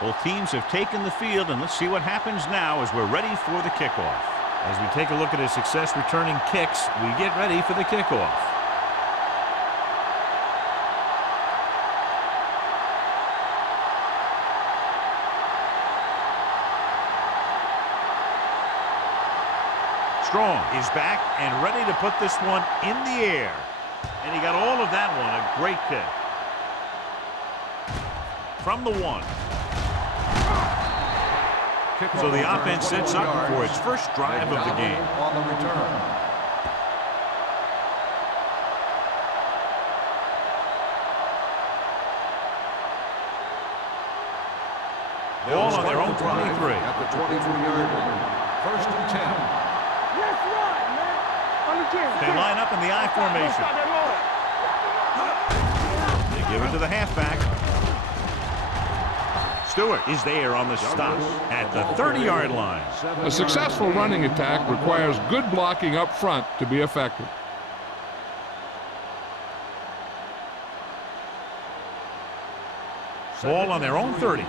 Both teams have taken the field, and let's see what happens now as we're ready for the kickoff. As we take a look at his success returning kicks, we get ready for the kickoff. Strong is back and ready to put this one in the air. And he got all of that one. A great kick. From the 1. So the offense sets up for its first drive of the game. On the return. Ball on their own 23. At the 23-yard line. 1st and 10. That's right, man. They line up in the I formation. They give it to the halfback. Stewart is there on the stop at the 30-yard line. A successful running attack requires good blocking up front to be effective. Ball on their own 30.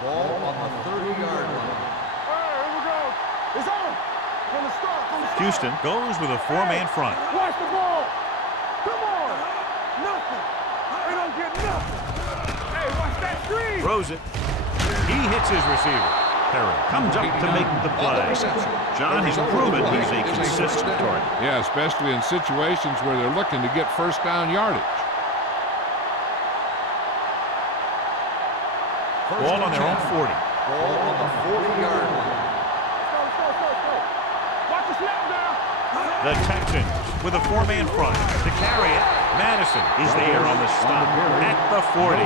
Ball on the 30-yard line. All right, here we go. It's on. From the start. Houston goes with a 4-man front. Watch the ball. Come on. Nothing. They don't get nothing. Hey, watch that screen. Throws it. He hits his receiver. Perry comes up to make the play. John has proven he's a consistent target. Yeah, especially in situations where they're looking to get first down yardage. Ball on their own 40. Ball on the 40-yard line. Go. Watch the snap down. The Texans with a 4-man front to carry it. Madison is there on the stop at the 40.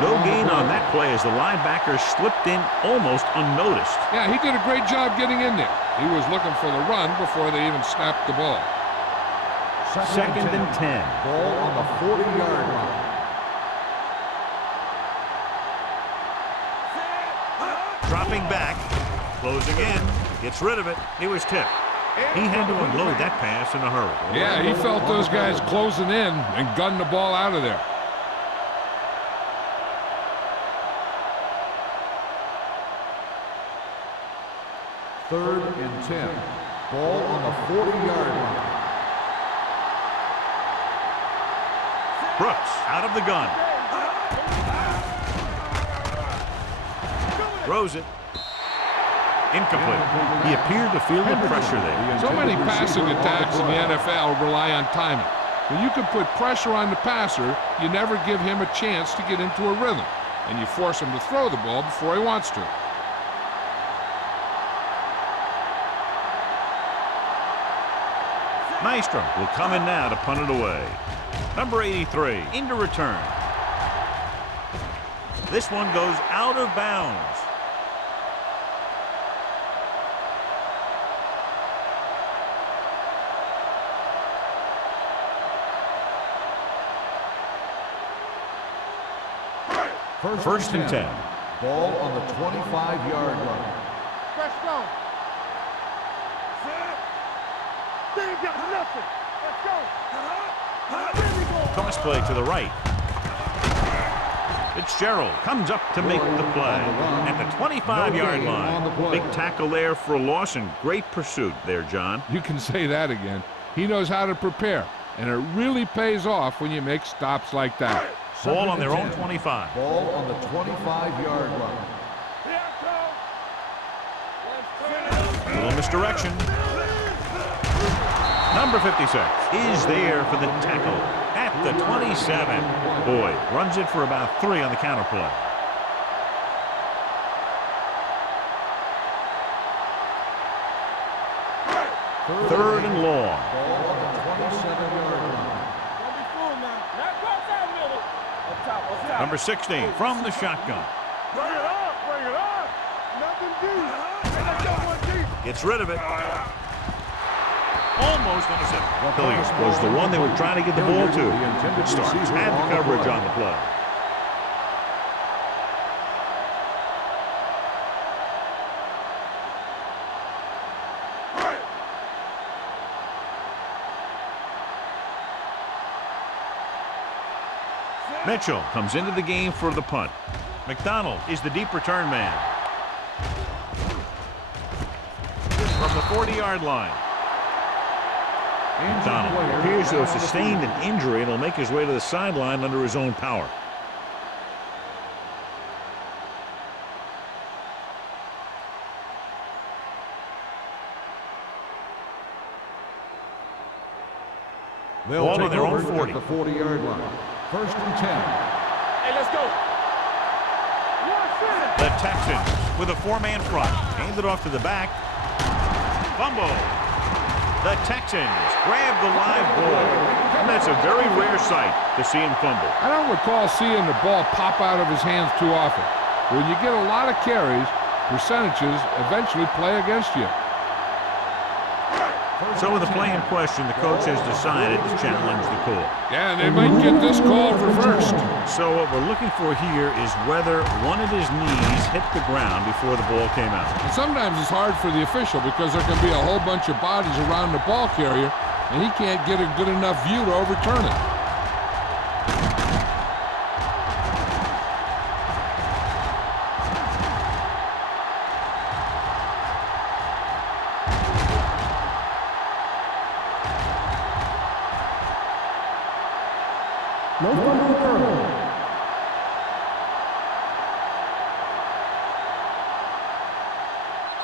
No gain on that play as the linebacker slipped in almost unnoticed. Yeah, he did a great job getting in there. He was looking for the run before they even snapped the ball. 2nd and 10. Ball on the 40-yard line. Dropping back, closing in, gets rid of it. He was tipped. He had to unload that pass in a hurry. Yeah, he felt those guys closing in and gunned the ball out of there. Third and 10. Ball on the 40-yard line. Brooks out of the gun. Throws it. Incomplete. He appeared to feel the pressure there. So many passing attacks in the NFL rely on timing. When you can put pressure on the passer, you never give him a chance to get into a rhythm, and you force him to throw the ball before he wants to. Maestro will come in now to punt it away. Number 83 into return. This one goes out of bounds. First and 10. Ball on the 25-yard line. Fresh go. They ain't got nothing. Let's go. Toss play to the right. Fitzgerald comes up to make the play at the 25-yard line. Big tackle there for a loss and great pursuit there, John. You can say that again. He knows how to prepare, and it really pays off when you make stops like that. Ball on their own 25. Ball on the 25-yard line. Little misdirection. Number 56 is there for the tackle at the 27. Boyd runs it for about 3 on the counter play. Third and long. Ball on the 27-yard line. Number 16 from the shotgun. Bring it up. Nothing deep. Gets rid of it. Almost intercepted. Hilliard was the one they were trying to get the ball to. Starks had the coverage on the play. Mitchell comes into the game for the punt. McDonald is the deep return man. From the 40-yard line. McDonald appears to have sustained an injury and will make his way to the sideline under his own power. They'll Ball take on their own over 40. at the 40-yard line. 1st and 10. Hey, let's go. The Texans with a 4-man front. Handed off to the back. Fumble. The Texans grab the live ball. And that's a very rare sight to see him fumble. I don't recall seeing the ball pop out of his hands too often. When you get a lot of carries, percentages eventually play against you. So with the play in question, the coach has decided to challenge the call. Yeah, they might get this call reversed. So what we're looking for here is whether one of his knees hit the ground before the ball came out. And sometimes it's hard for the official because there can be a whole bunch of bodies around the ball carrier, and he can't get a good enough view to overturn it.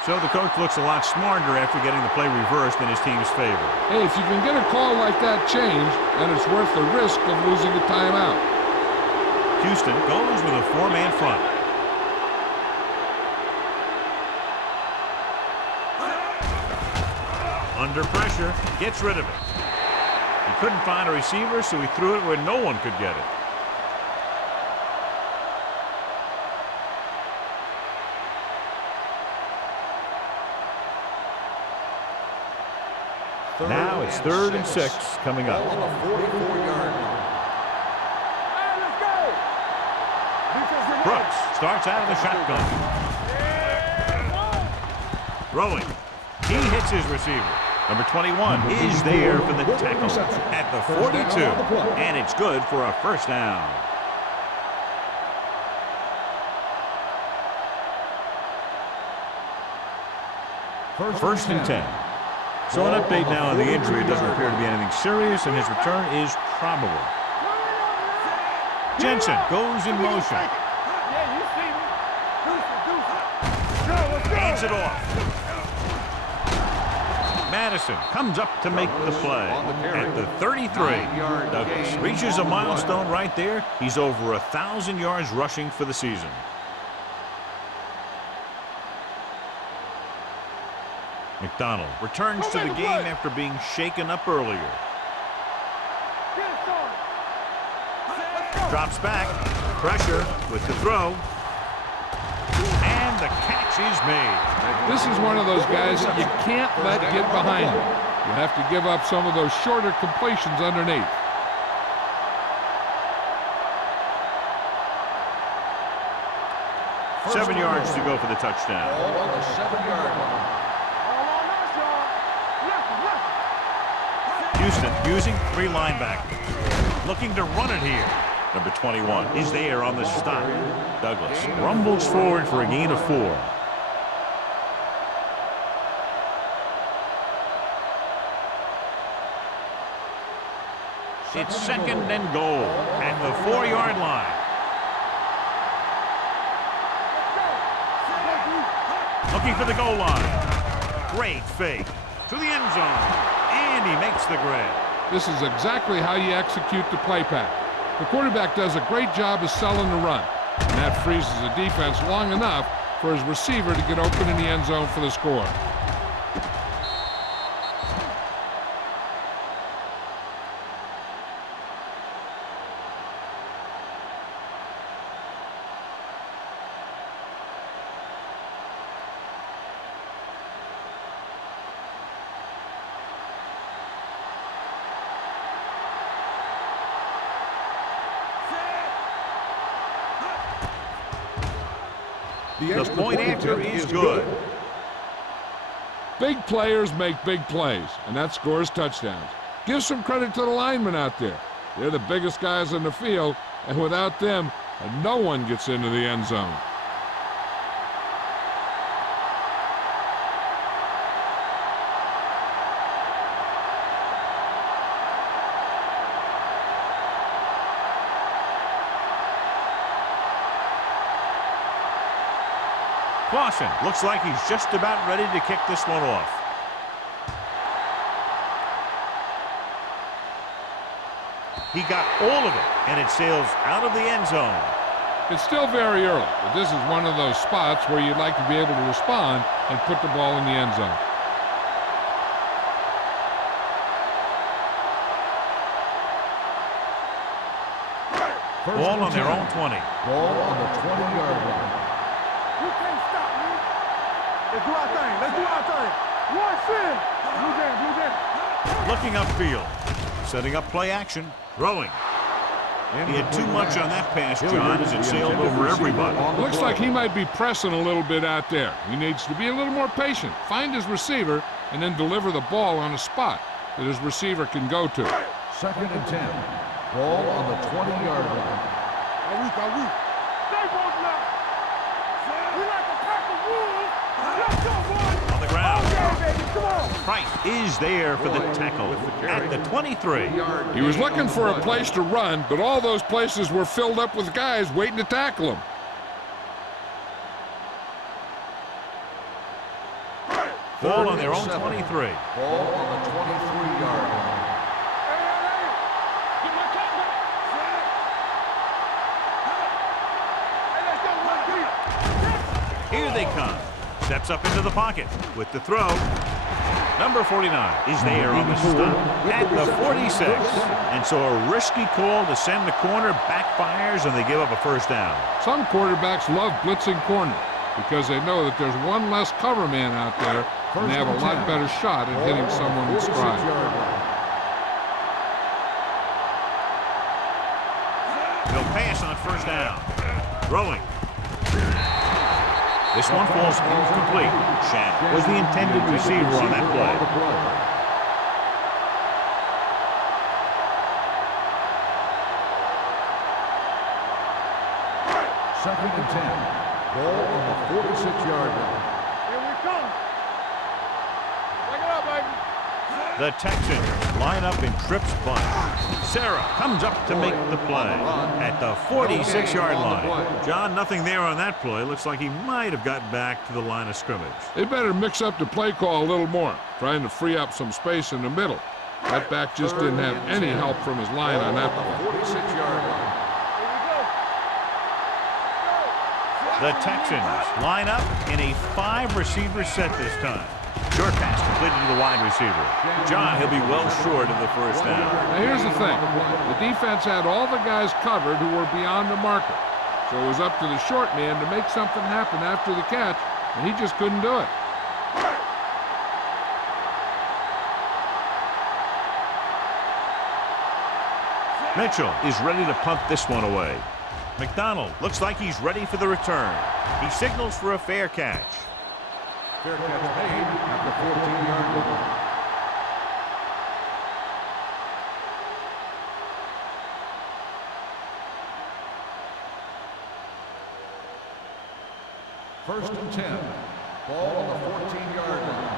So the coach looks a lot smarter after getting the play reversed in his team's favor. Hey, if you can get a call like that changed, then it's worth the risk of losing a timeout. Houston goes with a 4-man front. Under pressure, gets rid of it. He couldn't find a receiver, so he threw it where no one could get it. Now it's 3rd and 6 coming up. Ball on the 44-yard line. Hey, let's go. Defensive Brooks starts out of the shotgun. Throwing. He hits his receiver. Number 21 is there for the tackle at the 42. And it's good for a 1st down. First and 10. So an update now on the injury. It doesn't appear to be anything serious, and his return is probable. Jensen goes in motion. Yeah, you see me. Deuce. Hands it off. Madison comes up to make the play at the 33. Douglas reaches a milestone right there. He's over 1,000 yards rushing for the season. McDonald returns to the game after being shaken up earlier. Drops back. Pressure with the throw. And the catch is made. This is one of those guys that you can't let get behind him. You have to give up some of those shorter completions underneath. Seven yards to go for the touchdown. Ball on the 7-yard line. Houston using 3 linebackers. Looking to run it here. Number 21 is there on the stop. Douglas rumbles forward for a gain of 4. It's 2nd and goal at the 4-yard line. Looking for the goal line. Great fake to the end zone. And he makes the grab. This is exactly how you execute the play pack. The quarterback does a great job of selling the run. And that freezes the defense long enough for his receiver to get open in the end zone for the score. The point after is good. Big players make big plays, and that scores touchdowns. Give some credit to the linemen out there. They're the biggest guys in the field, and without them, and no one gets into the end zone. Clausen looks like he's just about ready to kick this one off. He got all of it, and it sails out of the end zone. It's still very early, but this is one of those spots where you'd like to be able to respond and put the ball in the end zone. Ball on their own 20. Ball on the 20-yard line. You can't stop me. Let's do our thing. Let's do our thing. One sin. Blue game, blue game. Looking upfield. Setting up play action. Throwing. He had too much on that pass, John, as it sailed over everybody. Looks like he might be pressing a little bit out there. He needs to be a little more patient, find his receiver, and then deliver the ball on a spot that his receiver can go to. 2nd and 10. Ball on the 20-yard line. Are we? Stay both now. We like a pack of wolves. Let's go, boys. On the ground. Okay, baby, come on. Price is there for the tackle at the 23. He was looking for a place to run, but all those places were filled up with guys waiting to tackle him. Ball on their own 23. Ball on the 23-yard line. Get my cat back. Hey, let's go, one deep. Here they come. Steps up into the pocket with the throw. Number 49 is there on the stop at the 46. And so a risky call to send the corner backfires, and they give up a first down. Some quarterbacks love blitzing corner because they know that there's one less cover man out there, and they have a lot better shot at hitting someone in stride. He'll pass on first down. Throwing. This one falls incomplete. Shannon was the intended receiver on that play. 2nd and 10. Ball on the 46-yard line. Here we come. Bring it up, baby. The Texans line up in trips bunch. Sarah comes up to make the play at the 46-yard line. John, nothing there on that play. Looks like he might have gotten back to the line of scrimmage. They better mix up the play call a little more, trying to free up some space in the middle. That back just didn't have any help from his line on that play. 46-yard line. The Texans line up in a 5-receiver set this time. Short pass completed to the wide receiver. John, he'll be well short of the first down. Now here's the thing. The defense had all the guys covered who were beyond the marker. So it was up to the short man to make something happen after the catch, and he just couldn't do it. Mitchell is ready to punt this one away. McDonald looks like he's ready for the return. He signals for a fair catch. Fair catch made at the 14-yard line. First and 10. Ball on the 14-yard line.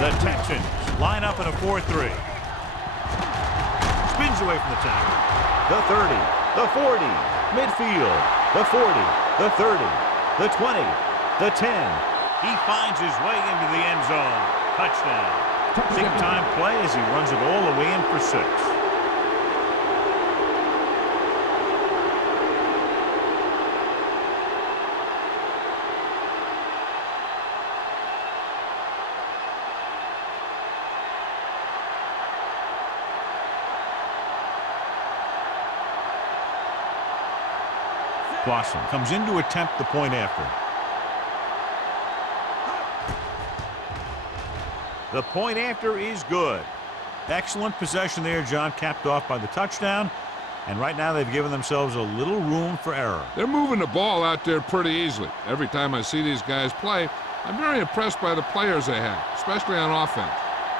The Texans line up in a 4-3. Spins away from the tackle. The 30, the 40, midfield, the 40, the 30, the 20, the 10. He finds his way into the end zone. Touchdown. Big time play as he runs it all the way in for 6. Clausen comes in to attempt the point after. The point after is good. Excellent possession there, John, capped off by the touchdown. And right now they've given themselves a little room for error. They're moving the ball out there pretty easily. Every time I see these guys play, I'm very impressed by the players they have, especially on offense.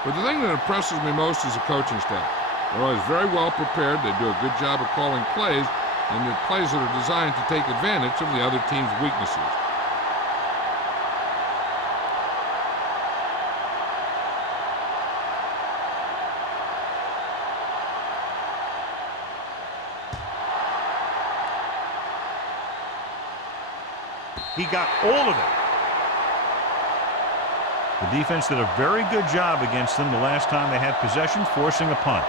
But the thing that impresses me most is the coaching staff. They're always very well prepared. They do a good job of calling plays, and the plays that are designed to take advantage of the other team's weaknesses. He got all of it. The defense did a very good job against them the last time they had possession, forcing a punt.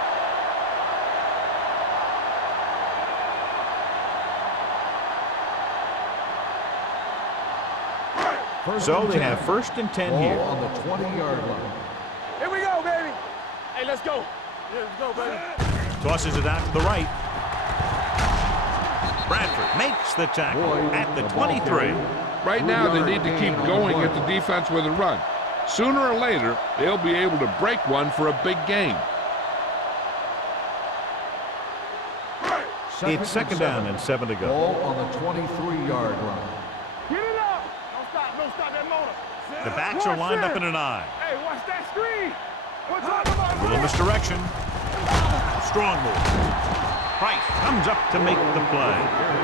So they have 1st and 10 here. On the 20-yard line. Here we go, baby. Hey, let's go. Yeah, let's go, baby. Tosses it out to the right. Bradford makes the tackle at the 23. Right now, they need to keep going at the defense with a run. Sooner or later, they'll be able to break one for a big gain. It's 2nd down and 7 to go. Ball on the 23-yard line. Get it up. Don't stop that motor. The backs are lined up in an I. Hey, watch that screen. What's talking about? A little misdirection. Strong move. Price comes up to make the play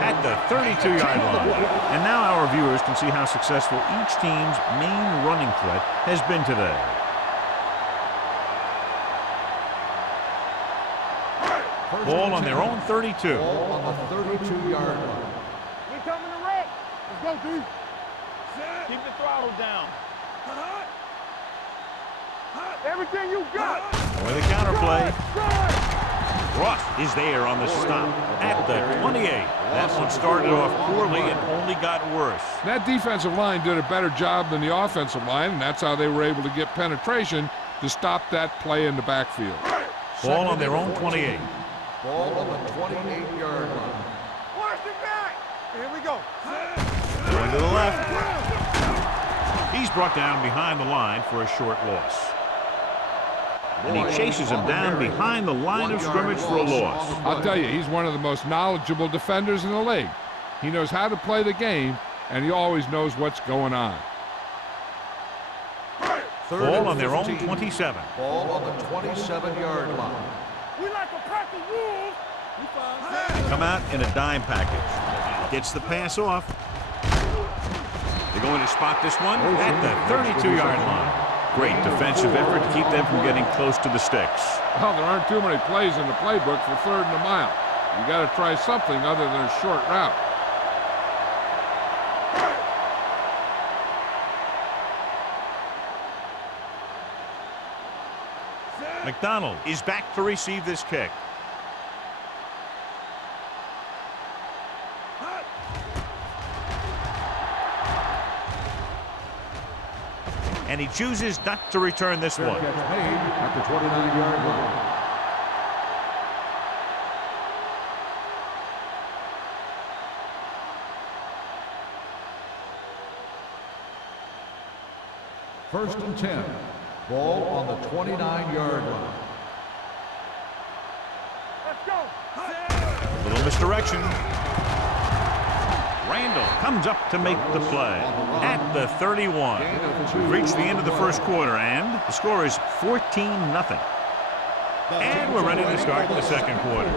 at the 32-yard line. And now our viewers can see how successful each team's main running threat has been today. Ball on their own 32. Ball on the 32-yard line. We coming to wreck. Let's go, D. Keep the throttle down. Everything you got. With a counterplay. Ross is there on the stop at the 28. That one started off poorly and only got worse. That defensive line did a better job than the offensive line, and that's how they were able to get penetration to stop that play in the backfield. Ball on their own 28. Ball on the 28-yard line. Watch the back. Here we go. Going to the left. He's brought down behind the line for a short loss. And he chases him down behind the line of scrimmage for a loss. I'll tell you, he's one of the most knowledgeable defenders in the league. He knows how to play the game, and he always knows what's going on. Ball on their own 27. Ball on the 27-yard line. We like to pack the rules. Come out in a dime package. Gets the pass off. They're going to spot this one at the 32-yard line. Great defensive effort to keep them from getting close to the sticks. Well, there aren't too many plays in the playbook for 3rd and a mile. You got to try something other than a short route. McDonald is back to receive this kick. And he chooses not to return this one. Catch made at the 29-yard line. First and 10. Ball on the 29-yard line. Let's go. A little misdirection. Randall comes up to make the play at the 31. We've reached the end of the first quarter, and the score is 14-0. And we're ready to start the second quarter.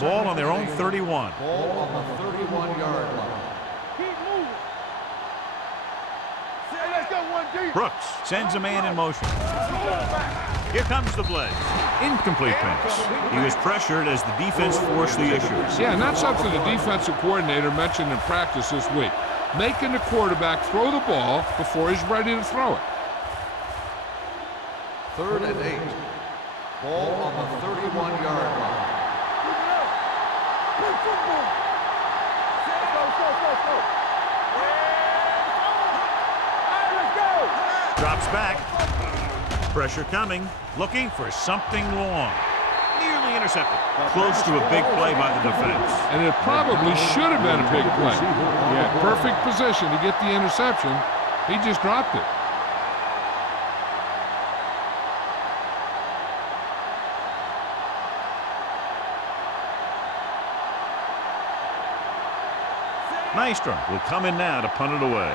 Ball on their own 31. Ball on the 31-yard line. Keep moving. Hey, let's go, 1D. Brooks sends a man in motion. Here comes the blitz. Incomplete pass. He was pressured as the defense forced the issue. Yeah, not something the defensive coordinator mentioned in practice this week. Making the quarterback throw the ball before he's ready to throw it. 3rd and 8. Ball on the 31-yard line. Play football. Let's go. All right, let's go. Drops back. Pressure coming. Looking for something long. Nearly intercepted. Close to a big play by the defense. And it probably should have been a big play. Yeah, perfect position to get the interception. He just dropped it. Nystrom will come in now to punt it away.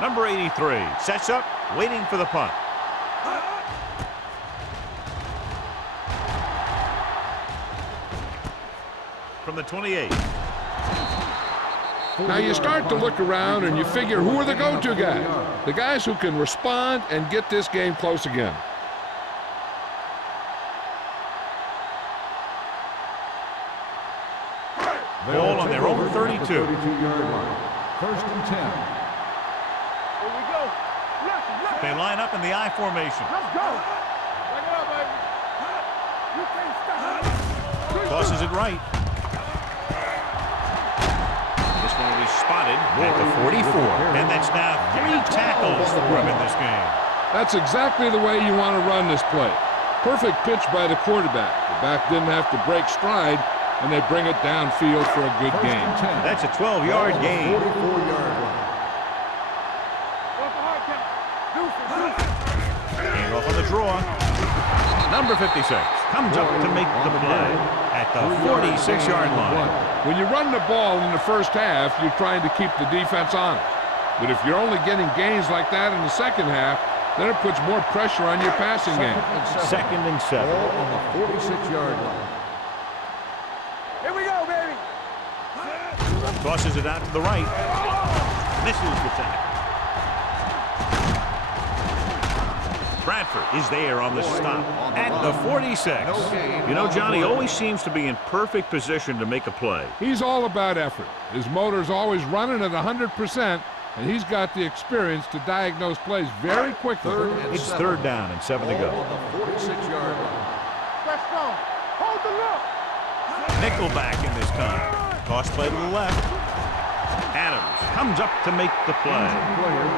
Number 83 sets up, waiting for the punt. from the 28. Now you start to look around and you figure, who are the go-to guys? The guys who can respond and get this game close again. Ball on their own 32. 32-yard line. First and 10. Here we go. Left. They line up in the I formation. Let's go. Bring it up, baby. You can't stop. Tosses it right. This one will be spotted at the 44. And that's now 3 tackles for him in this game. That's exactly the way you want to run this play. Perfect pitch by the quarterback. The back didn't have to break stride, and they bring it downfield for a good game. That's a 12-yard gain. 44-yard line. Hand off on the draw. Number 56 comes up to make the play at the 46-yard line. When you run the ball in the first half, you're trying to keep the defense honest. But if you're only getting gains like that in the second half, then it puts more pressure on your passing game. Second and 7. Ball on the 46-yard line. Here we go, baby. Tosses it out to the right. Misses the tackle. Bradford is there on the stop at the 46. You know, Johnny always seems to be in perfect position to make a play. He's all about effort. His motor's always running at 100%, and he's got the experience to diagnose plays very quickly. It's third down and 7 to go. On the 46-yard line. Let's go. Hold the look. Nickelback in this time. Toss play to the left. Adams comes up to make the play.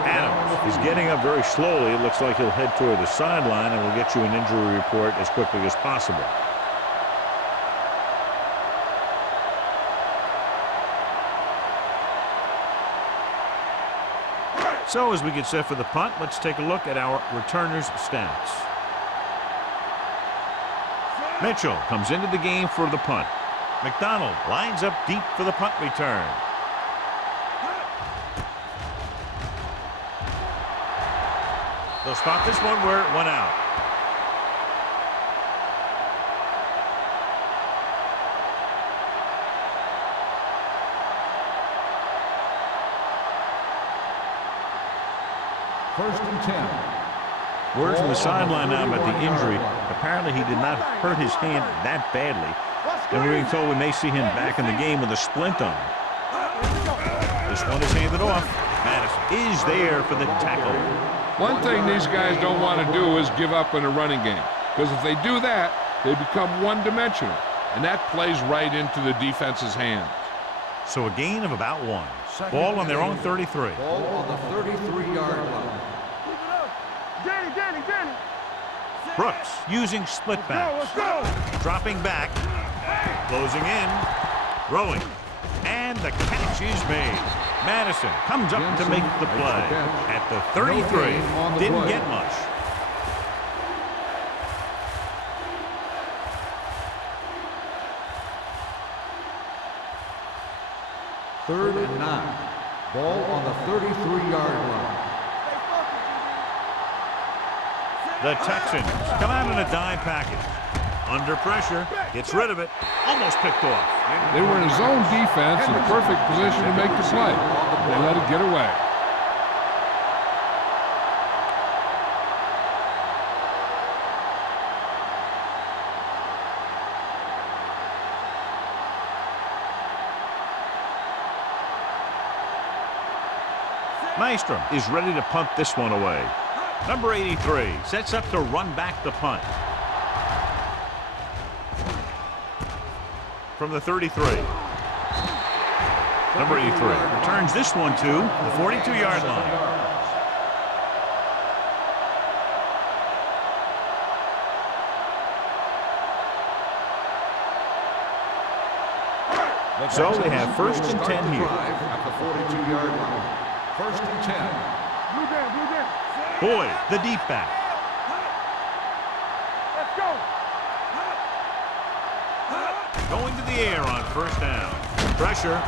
Adams is getting up very slowly. It looks like he'll head toward the sideline, and we'll get you an injury report as quickly as possible. So as we get set for the punt, let's take a look at our returners' stats. Mitchell comes into the game for the punt. McDonald lines up deep for the punt return. They'll stop this one where it went out. First and 10. Word from the sideline now about the injury. Apparently he did not hurt his hand that badly. And we're being told we may see him back in the game with a splint on. This one is handed off. Madison is there for the tackle. One thing these guys don't want to do is give up in a running game, because if they do that, they become one-dimensional, and that plays right into the defense's hands. So a gain of about 1. Ball on their own 33. Ball on the 33-yard line. Keep it up. Danny. Brooks using split backs. Let's go. Dropping back. Closing in. Throwing. And the catch is made. Madison comes up to make the play at the 33. Didn't get much. Third and 9. Ball on the 33-yard line. The Texans come out in a dime package. Under pressure, gets rid of it, almost picked off. They were in a zone defense in perfect position to make the play. They let it get away. Maestrom is ready to punt this one away. Number 83 sets up to run back the punt. From the 33. Number 83 returns this one to the 42-yard line. So they have first and 10 here. At the 42-yard line. First and 10. Blue game. Boyd, the deep back. Let's go. Going to the air on first down. Pressure.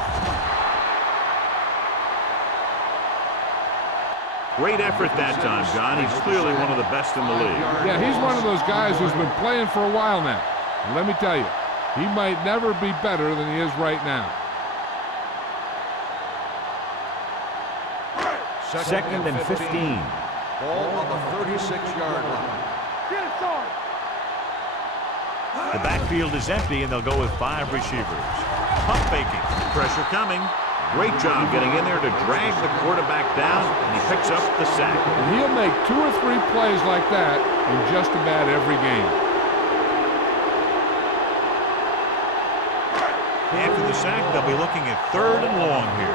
Great effort that time, John. He's clearly one of the best in the league. Yeah, he's one of those guys who's been playing for a while now. And let me tell you, He might never be better than he is right now. Second and 15. Ball on the 36-yard line. Get it, son. The backfield is empty, and they'll go with 5 receivers. Pump faking. Pressure coming. Great job getting in there to drag the quarterback down, and he picks up the sack. And he'll make 2 or 3 plays like that in just about every game. After the sack, they'll be looking at 3rd and long here.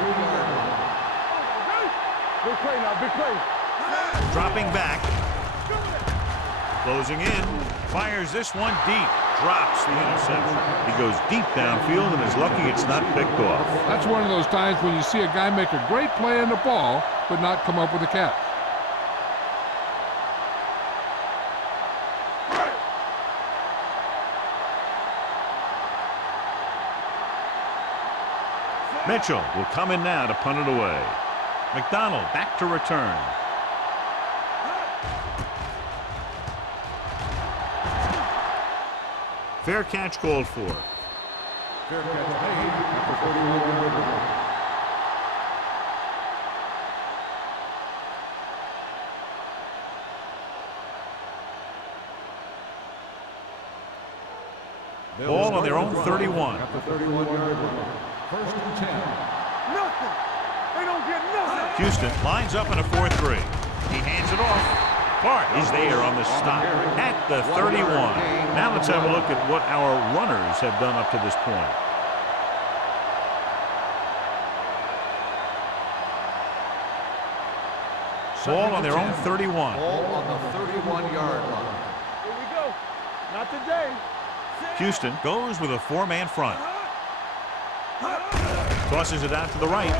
Big play now, big play. Dropping back. Closing in. Fires this one deep. Drops the interception. He goes deep downfield and is lucky it's not picked off. That's one of those times when you see a guy make a great play on the ball, but not come up with a catch. Mitchell will come in now to punt it away. McDonald back to return. Fair catch called for. Fair catch made at the 31-yard line. Ball on their own 31. At the 31-yard line. 1st and 10. Nothing. They don't get nothing. Houston lines up in a 4-3. He hands it off. Clark is there on the stop at the 31. Now let's have a look at what our runners have done up to this point. Ball on their own 31. Ball on the 31-yard line. Here we go. Not today. Houston goes with a 4-man front. Tosses it out to the right.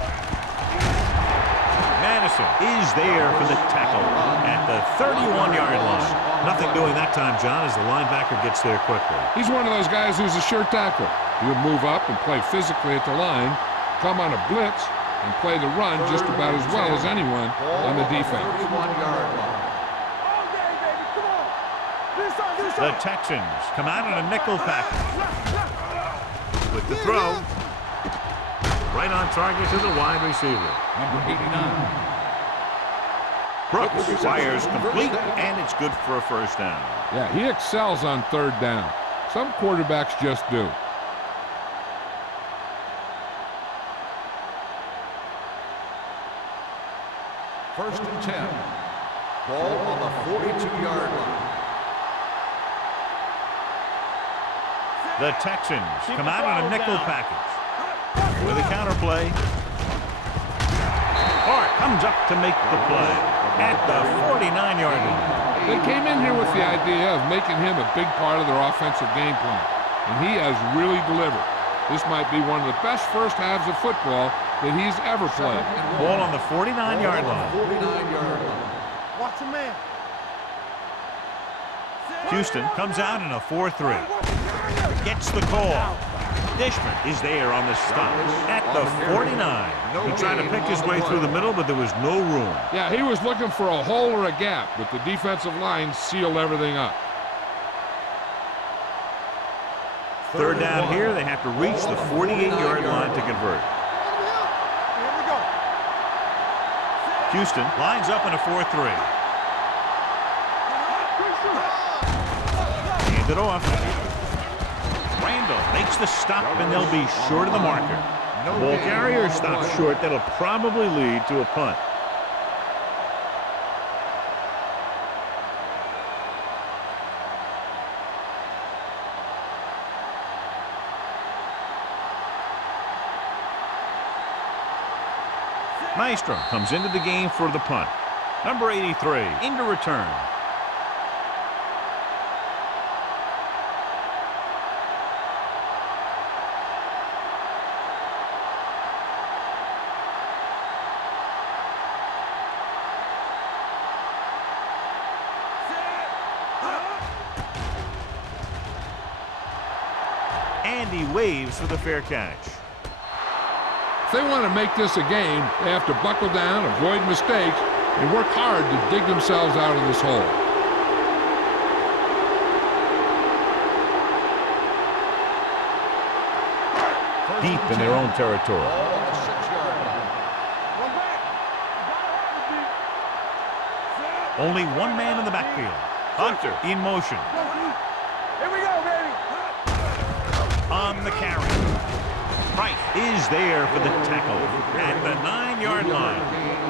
Madison is there for the tackle at the 31-yard line. Nothing doing that time, John, as the linebacker gets there quickly. He's one of those guys who's a sure tackler. He'll move up and play physically at the line, come on a blitz, and play the run just about as well as anyone on the defense. 31-yard line. All day, baby. Come on. This side, this The side. Texans come out in a nickel package with the throw. Right on target to the wide receiver. Number 89. Brooks fires complete, and it's good for a 1st down. Yeah, he excels on 3rd down. Some quarterbacks just do. First and 10. Ball on the 42-yard line. The Texans come out in a nickel package with a counter play. Clark comes up to make the play at the 49-yard line. They came in here with the idea of making him a big part of their offensive game plan, and he has really delivered. This might be one of the best first halves of football that he's ever played. Ball on the 49-yard line. 49-yard line. Watch a man. Houston comes out in a 4-3. Gets the call. Dishman is there on the stop at the 49. He tried to pick his way through the middle, but there was no room. Yeah, he was looking for a hole or a gap, but the defensive line sealed everything up. 3rd down here, they have to reach the 48-yard line to convert. Here we go. Houston lines up in a 4-3. Hand it off. Randall makes the stop, and they'll be short of the marker. The ball carrier stops short. That'll probably lead to a punt. Maestro comes into the game for the punt. Number 83 into return. And he waves for the fair catch. If they want to make this a game, they have to buckle down, avoid mistakes, and work hard to dig themselves out of this hole. deep in their own territory. Ball on the 6-yard line. One back. You gotta have it, D. Only one man in the backfield. Hunter in motion. Here we go, baby. On the carry. Price is there for the tackle at the 9-yard line.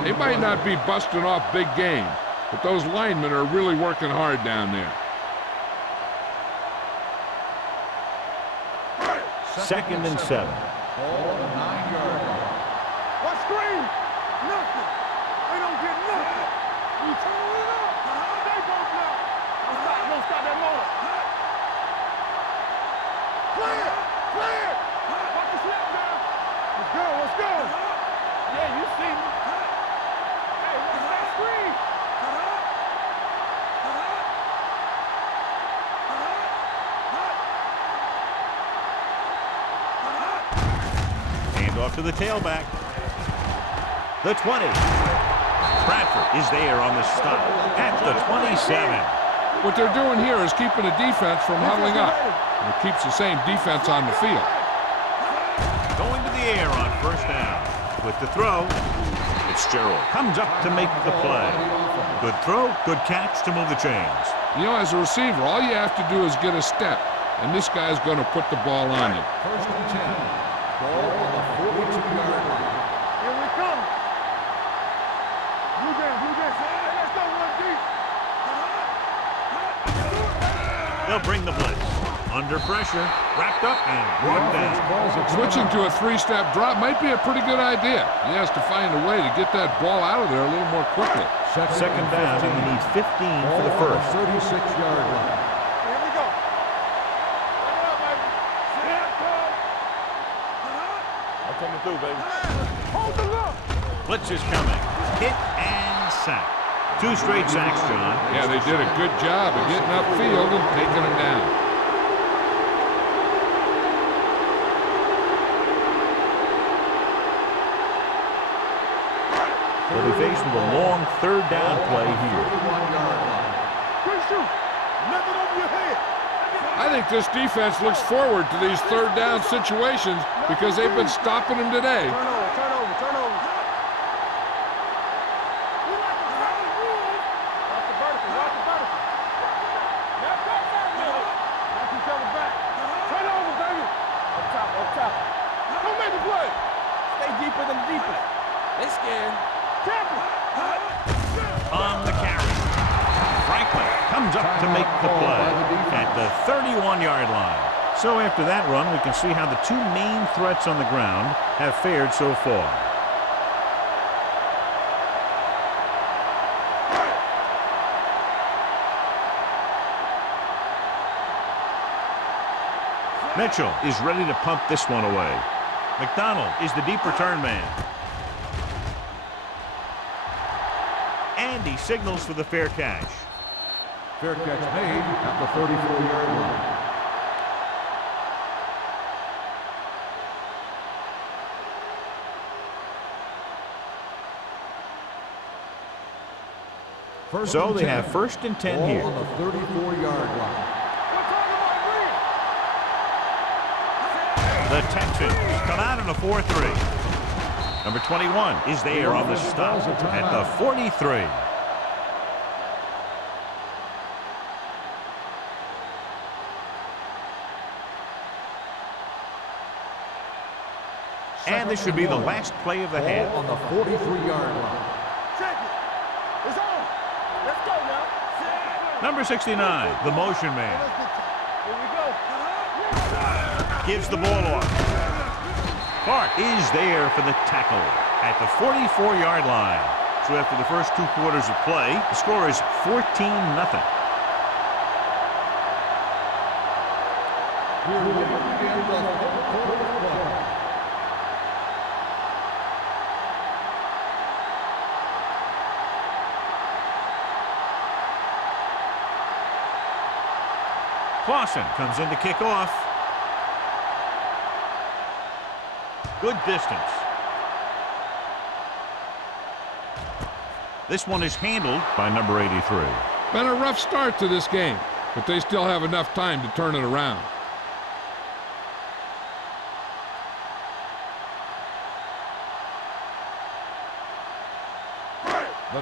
They might not be busting off big game, but those linemen are really working hard down there. Second and 7. Ball on the 9-yard line. What screen? Nothing. They don't get nothing. You turn it up. They both now. Don't stop that motor. Clear. Clear. Watch the snap down. Let's go. Let's go. Yeah, you see me. Hey, what's that screen? Hand off to the tailback. The 20. Bradford is there on the stop at the 27. What they're doing here is keeping the defense from huddling up. And it keeps the same defense on the field. Going to the air on first down. With the throw, Fitzgerald comes up to make the play. Good throw, good catch to move the chains. You know, as a receiver, all you have to do is get a step, and this guy's going to put the ball on you. First and 10. Ball on the 42-yard line. Here we come. Blue Jam, Blue Jam. Hey, let's go, one deep. They'll bring the blitz. Under pressure, wrapped up and brought down. Switching to a 3-step drop might be a pretty good idea. He has to find a way to get that ball out of there a little more quickly. Second down, and you need 15 for the first. 36-yard line. Here we go. Run it up, baby. Snap, go. I'm coming through, baby. Hold the look. Blitz is coming. Hit and sack. 2 straight sacks, John. Yeah, they did a good job of getting upfield and taking him down. They'll be faced with a long third down play here. 41-yard line. Good shoot. Nothing over your head. I think this defense looks forward to these third down situations because they've been stopping them today. Turn over, turn over, turn over. We like the solid rules. Watch the vertical, watch the vertical. Now backside middle. Watch each other back. Turn over, baby. Up top, up top. Don't make the play. Stay deeper than the deepest. They scared. Careful. On the carry. Franklin comes up to make the play at the 31-yard line. So after that run, we can see how the 2 main threats on the ground have fared so far. Mitchell is ready to punt this one away. McDonald is the deep return man. And he signals for the fair catch. Fair catch made at the 34-yard line. So they have first and 10 here. On the 34-yard line. The Texans come out in a 4-3. Number 21 is there on the stop at the 43. And this should be the last play of the half. On the 43-yard line. Check it. It's on. Let's go now. Number 69, the motion man, Here we go. gives the ball off. Clark is there for the tackle at the 44-yard line. So after the first 2 quarters of play, the score is 14-0. Here we begin the fourth quarter of play. Clausen comes in to kick off. Good distance. This one is handled by number 83. Been a rough start to this game, but they still have enough time to turn it around.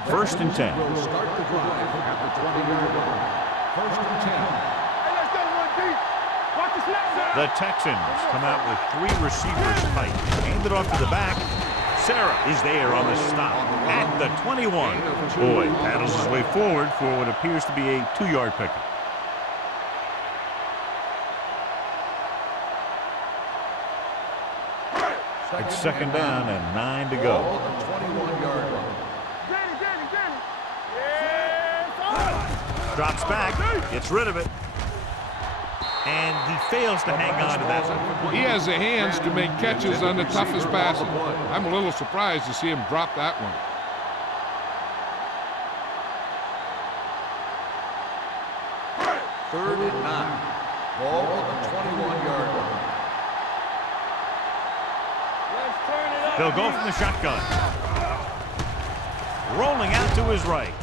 First and 10. Will start the drive at the 20-yard line. First and 10. Hey, let's go one deep. Watch the snap down. The Texans come out with 3 receivers tight. Hand it off to the back. Sarah is there on the stop at the 21. Boyd paddles his way forward for what appears to be a 2-yard pickup. It's second down and 9 to go. Ball on the 21-yard line. Danny. Yes, Drops back, gets rid of it, and he fails to hang on to that one. He has the hands to make catches on the toughest passes. I'm a little surprised to see him drop that one. Third and 9. Ball on the 21-yard line. let's turn it up. They'll go from the shotgun. Rolling out to his right.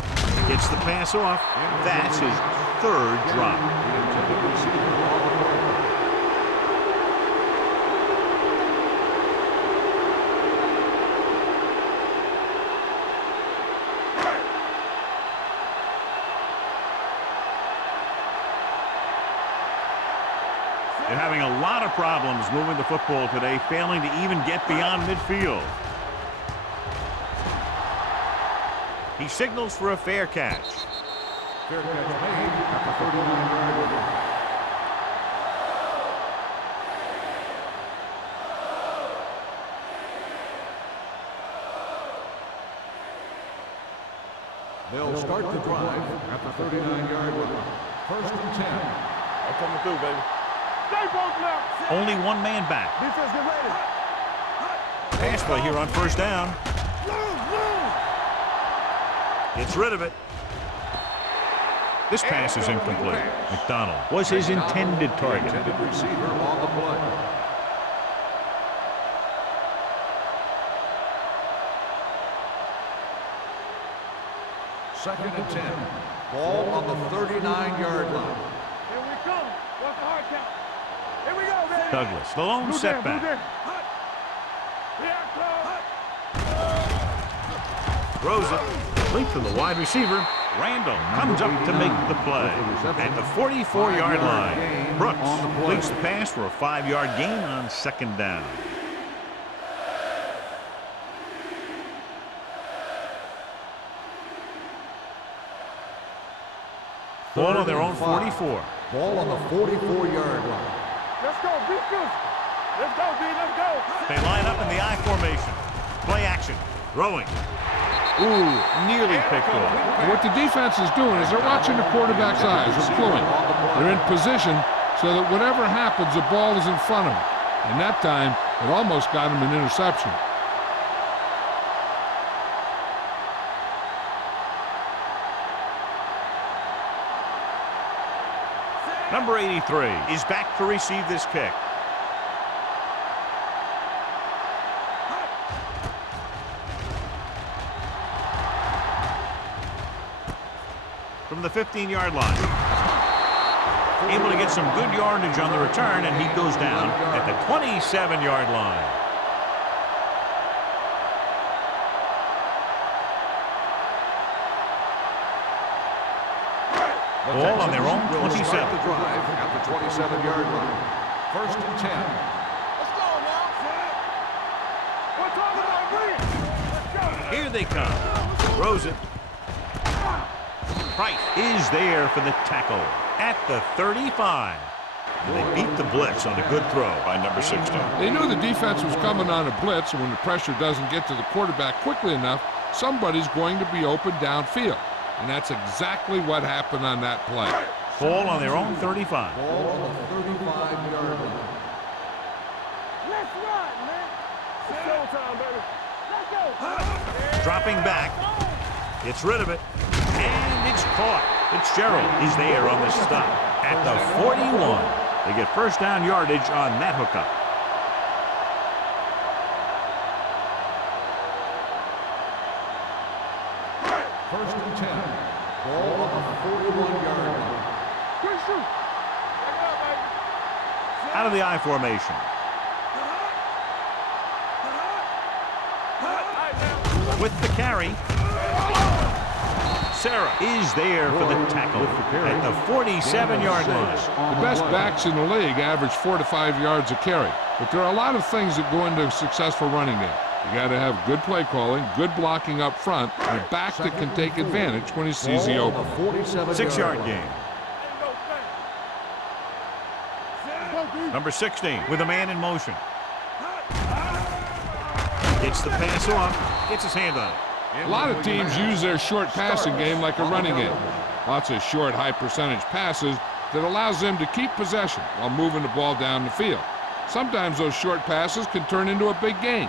Gets the pass off. That's his 3rd drop. The intended receiver on the play. They're having a lot of problems moving the football today, failing to even get beyond midfield. He signals for a fair catch. Fair catch made at the 39-yard line. They'll start the drive at the 39-yard line. First and 10. I'm coming through, baby. Stay both now. Only one man back. Defense, get ready. Pass play here on first down. Gets rid of it. This pass is incomplete. McDonald was his intended target. Intended receiver on the play. Second and 10. Ball on the 39-yard line. Here we come. What's the hard count? Here we go, baby. Douglas, the lone setback. Throws it. Complete to the wide receiver. Randall comes up to make the play at the 44-yard line. Brooks completes the pass for a 5-yard gain on second down. Ball on their own 44. Ball on the 44-yard line. Let's go, be good. Let's go, B, let's go. They line up in the I formation. Play action. Throwing. Ooh, nearly picked off. What the defense is doing is they're watching the quarterback's eyes. They're pulling. They're in position so that whatever happens, the ball is in front of them. And that time, it almost got him an interception. Number 83 is back to receive this kick. From the 15-yard line. Able to get some good yardage on the return, and he goes down at the 27-yard line. Ball on their own 27. Start the drive at the 27-yard line. First and 10. Let's go now. We're talking about green. Let's go. Here they come. Throws it. Price is there for the tackle at the 35. And they beat the blitz on a good throw by number 16. They knew the defense was coming on a blitz, and when the pressure doesn't get to the quarterback quickly enough, somebody's going to be open downfield. And that's exactly what happened on that play. Ball on their own 35. Ball on the 35-yard line. Let's run, man. It's showtime, baby. Let's go. Dropping back. Gets rid of it. And it's caught. Fitzgerald is there on the stop at the 41. They get first down yardage on that hookup. First and 10. Ball on the 41-yard line. Good shoot. Back it up, baby. Out of the I formation. All right, now. With the carry. Sarah is there for the tackle at the 47-yard line. The best backs in the league average 4 to 5 yards a carry. But there are a lot of things that go into a successful running game. You got to have good play calling, good blocking up front, and a back that can take advantage when he sees the open. 6-yard gain. Number 16 with a man in motion. Gets the pass off, gets his hand on it. A lot of teams use their short passing game like a running game. Lots of short, high-percentage passes that allows them to keep possession while moving the ball down the field. Sometimes those short passes can turn into a big gain.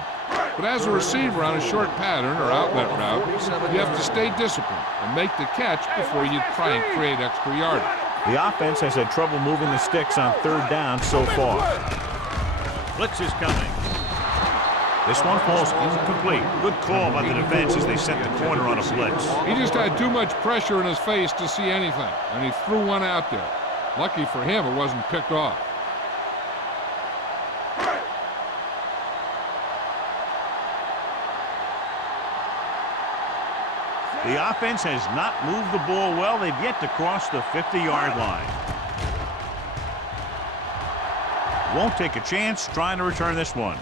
But as a receiver on a short pattern or outlet route, you have to stay disciplined and make the catch before you try and create extra yardage. The offense has had trouble moving the sticks on 3rd down so far. Blitz is coming. This one falls incomplete. Good call by the defense as they set the corner on a blitz. He just had too much pressure in his face to see anything, and he threw one out there. Lucky for him, it wasn't picked off. The offense has not moved the ball well. They've yet to cross the 50-yard line. Won't take a chance trying to return this one.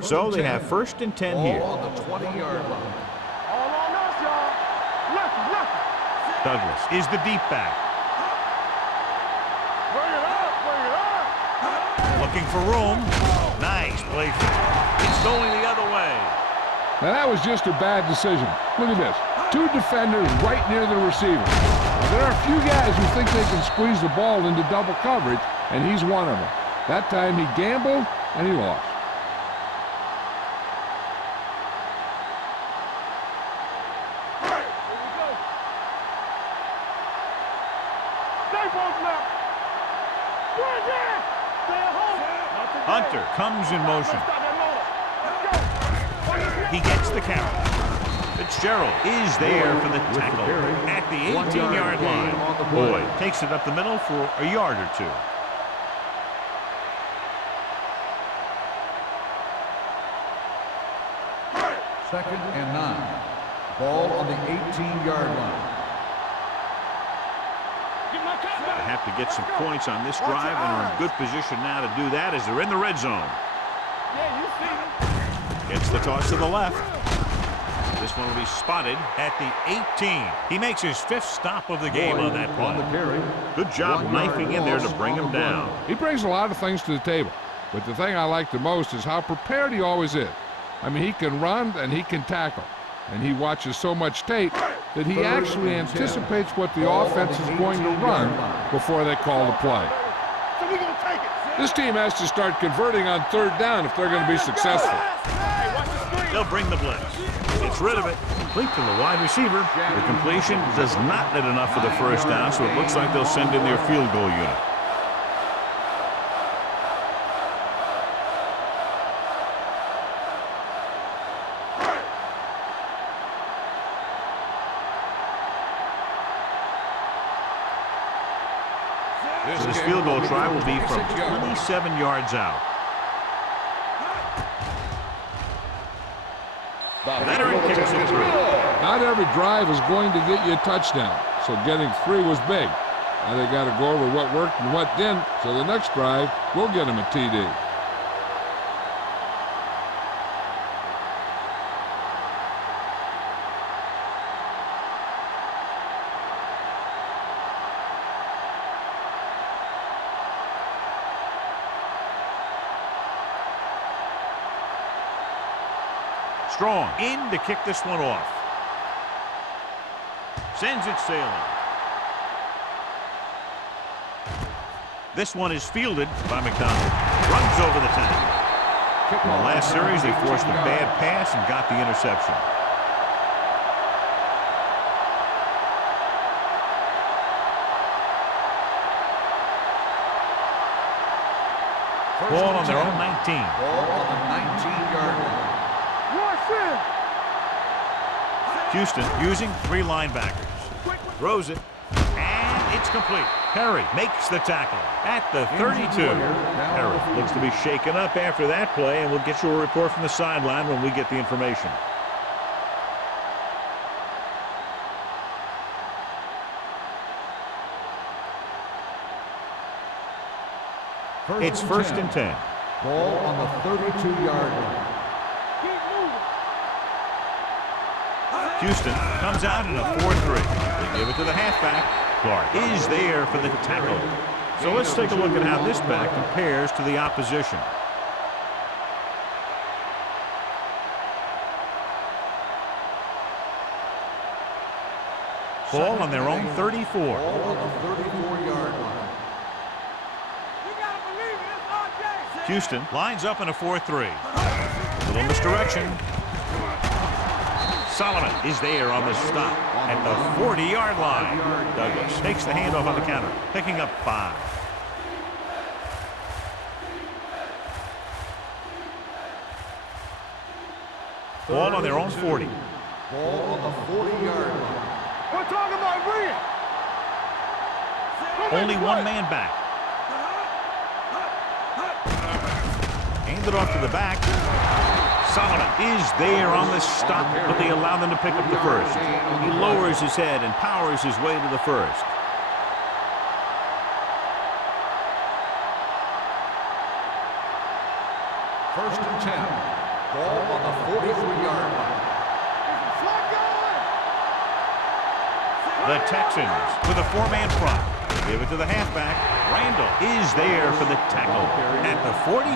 So they have 1st and 10 here. On the 20-yard line. All on us, y'all. Left. Douglas is the deep back. Bring it up. Looking for room. Nice play. It's going the other way. Now that was just a bad decision. Look at this. 2 defenders right near the receiver. Now, there are a few guys who think they can squeeze the ball into double coverage, and he's one of them. That time he gambled, and he lost. Hunter comes in motion. He gets the carry. Fitzgerald is there for the tackle at the 18-yard line. Boyd takes it up the middle for a yard or two. Second and 9. Ball on the 18-yard line. They have to get some points on this drive and are in good position now to do that as they're in the red zone. Gets the toss to the left. This one will be spotted at the 18. He makes his 5th stop of the game on that play. Good job knifing in there to bring him down. He brings a lot of things to the table, but the thing I like the most is how prepared he always is. I mean, he can run and he can tackle, and he watches so much tape that he actually anticipates what the offense is going to run before they call the play. So we're going to take it. This team has to start converting on 3rd down if they're going to be successful. They'll bring the blitz. Gets rid of it. Complete to the wide receiver. The completion does not net enough for the 1st down, so it looks like they'll send in their field goal unit. This field goal try will be from 27 yards out. Veteran kicks it through. Not every drive is going to get you a touchdown, so getting 3 was big. Now they got to go over what worked and what didn't, so the next drive will get them a TD. Strong in to kick this one off. Sends it sailing. This one is fielded by McDonald. Runs over the tank. In the last series, they forced a bad pass and got the interception. Ball on their own 19. Ball on the 19-yard line. Houston using 3 linebackers. Throws it. And it's complete. Perry makes the tackle at the 32. Perry looks to be shaken up after that play, and we'll get you a report from the sideline when we get the information. It's first and 10. Ball on the 32-yard line. Houston comes out in a 4-3. They give it to the halfback. Clark is there for the tackle. So let's take a look at how this back compares to the opposition. Ball on their own 34. Ball on the 34-yard line. Houston lines up in a 4-3. Little misdirection. Solomon is there on the stop at the 40-yard line. Douglas takes the handoff on the counter, picking up 5. Ball on their own 40. Ball on the 40-yard line. We're talking about Reed. Only one man back. Hand it off to the back. Solomon is there on the stop, but they allow them to pick up the first. He lowers his head and powers his way to the first. First and 10. Ball on the 43-yard line. The Texans with a 4-man front. Give it to the halfback. Randall is there for the tackle at the 42.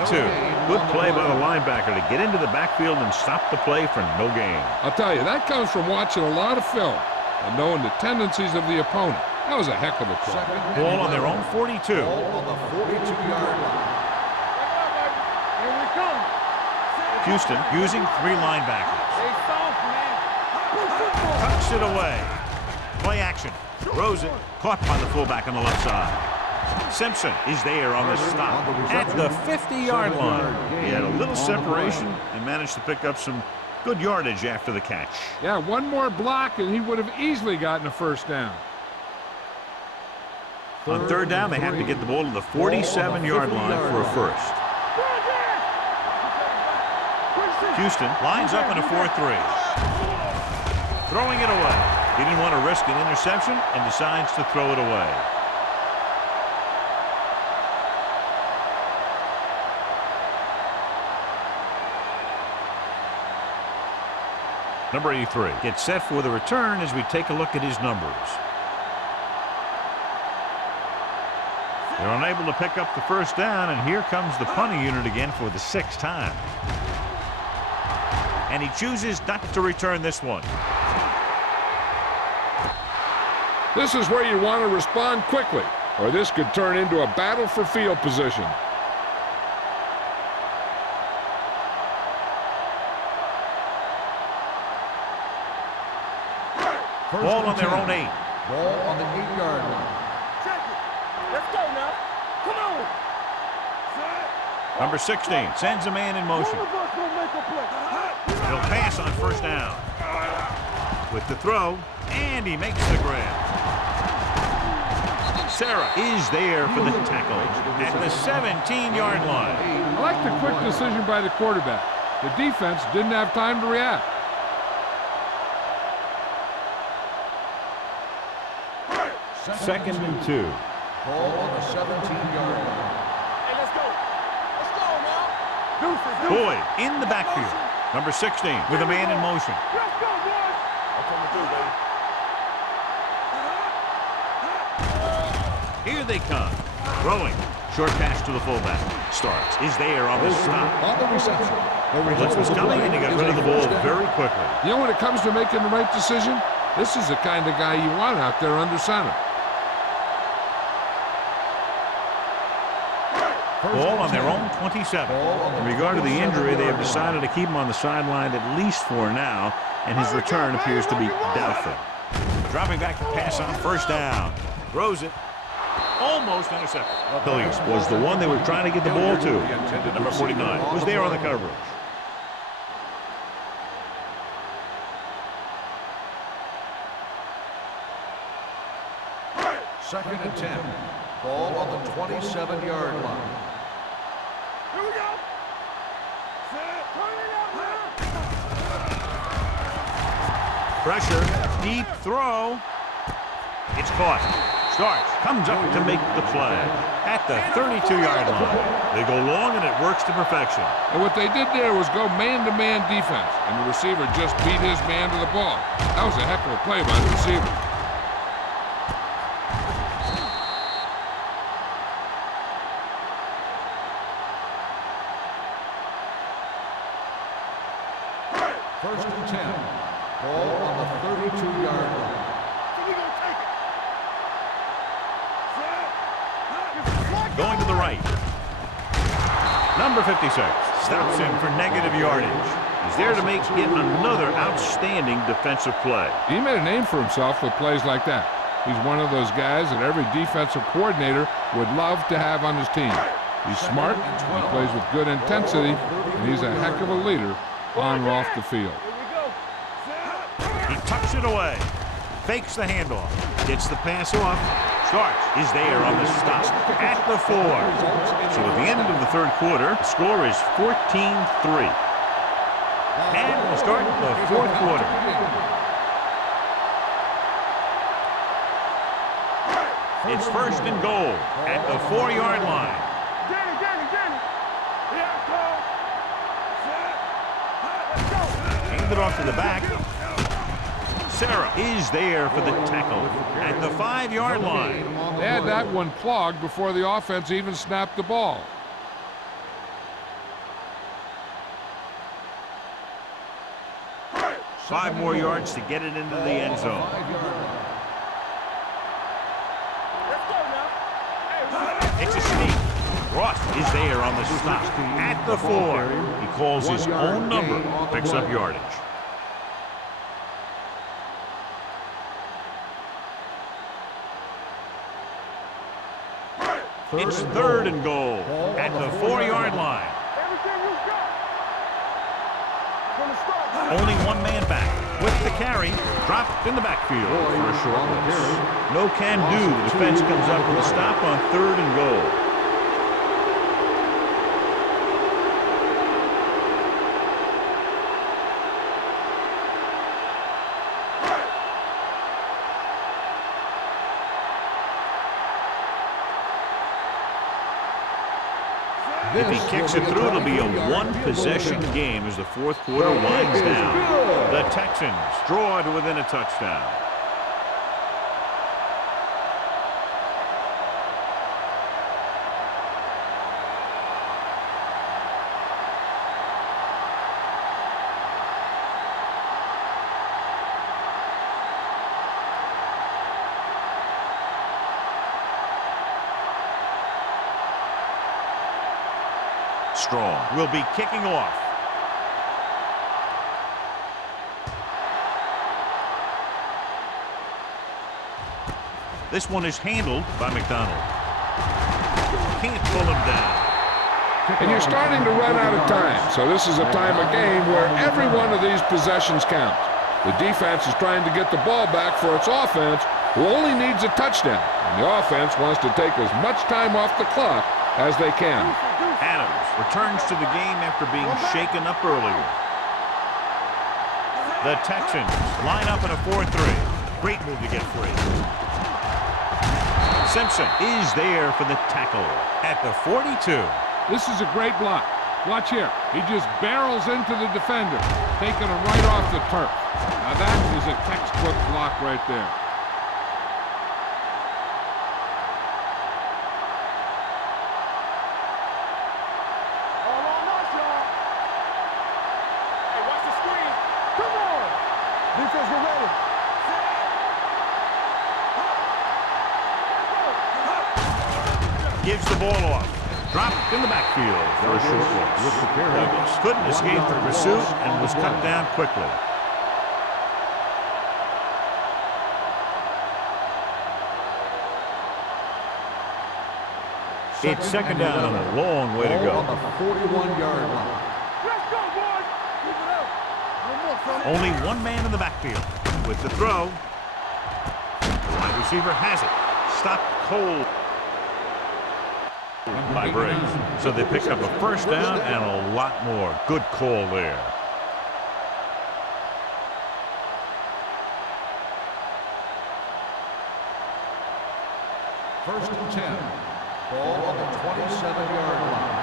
Good play by the linebacker to get into the backfield and stop the play for no gain. I'll tell you, that comes from watching a lot of film and knowing the tendencies of the opponent. That was a heck of a play. Ball on their own 42. Ball on the 42-yard line. Here we come. Houston using 3 linebackers. They soft, man. Tucks it away. Play action. Throws it. Caught by the fullback on the left side. Simpson is there on the stop at the 50-yard line. He had a little separation and managed to pick up some good yardage after the catch. Yeah, one more block and he would have easily gotten a first down. On third down, they have to get the ball to the 47-yard line for a first. Houston lines up in a 4-3. Throwing it away. He didn't want to risk an interception and decides to throw it away. Number 83 gets set for the return as we take a look at his numbers. They're unable to pick up the first down, and here comes the punting unit again for the 6th time. And he chooses not to return this one. This is where you want to respond quickly, or this could turn into a battle for field position. Ball on their own 8. Ball on the 8-yard line. Check it. Let's go now. Come on. Number 16 sends a man in motion. One of us gonna make a play. He'll pass on first down. With the throw, and he makes the grab. Sarah is there for the tackle at the 17-yard line. I like the quick decision by the quarterback. The defense didn't have time to react. Second and 2. Ball on the 17-yard line. Hey, let's go. Let's go now. Deuces. Boyd in the backfield. Number 16 with a man in motion. Let's go, boys. I'm coming through, baby. Here they come. Throwing. Short pass to the fullback. Starks is there on the stop. On the reception. Blitz was coming, and he got rid of the ball very quickly. You know, when it comes to making the right decision, this is the kind of guy you want out there under center. Ball on their own 27. In regard to the injury, they have decided to keep him on the sideline at least for now, and his return appears to be doubtful. Dropping back to pass on first down. Throws it. Almost intercepted. Hilliard was the one they were trying to get the ball to. Number 49 was there on the coverage. Second and 10. Ball on the 27-yard line. Here we go. Set. Turn it out, man. Pressure, deep throw. It's caught. Starts, comes up to make the play at the 32-yard line. They go long and it works to perfection. And what they did there was go man-to-man defense, and the receiver just beat his man to the ball. That was a heck of a play by the receiver. First and 10. Ball on the 32-yard line. We gonna take it. Set. Going to the right. Number 56 stops him for negative yardage. He's there to make yet another outstanding defensive play. He made a name for himself with plays like that. He's one of those guys that every defensive coordinator would love to have on his team. He's smart, he plays with good intensity, and he's a heck of a leader on or off the field. Here we go. Set. He tucks it away. Fakes the handoff. Gets the pass off. Starts. Is there on the stop at the 4. So at the end of the third quarter, the score is 14-3. And we'll start the fourth quarter. It's first and goal at the 4-yard line. Danny. Here I come. Set. Let's go. Hand it off to the back. Sarah is there for the tackle at the 5-yard line. They had that one clogged before the offense even snapped the ball. Five more yards to get it into the end zone. Let's go now. Hey, It's a sneak. Ross is there on the stop at the 4. He calls his own number, picks up yardage. It's third and goal at the 4-yard line. everything you got. Gonna start. Only one man back with the carry. Dropped in the backfield for a short loss. No can do. The defense comes up with a stop on third and goal. If he kicks it through, it'll be a one-possession game as the fourth quarter winds down. The Texans draw to within a touchdown. Strong will be kicking off. This one is handled by McDonald. Can't pull him down. And you're starting to run out of time, so this is a time of game where every one of these possessions counts. The defense is trying to get the ball back for its offense, who only needs a touchdown, and the offense wants to take as much time off the clock as they can. Adams returns to the game after being shaken up earlier. The Texans line up in a 4-3. Great move to get free. Simpson is there for the tackle at the 42. This is a great block. Watch here. He just barrels into the defender, taking him right off the turf. Now that is a textbook block right there. Defense, get ready. Gives the ball off. Dropped in the backfield for a short loss. Douglas couldn't escape the pursuit and was cut down quickly. It's second down and a long way to go. On the 41-yard line. Let's go, boys. Keep it up. One more, son. Only one man in the backfield with the throw. The wide receiver has it. stopped cold by Briggs. So they pick up a first down and a lot more. Good call there. First and 10. Ball on the 27-yard line.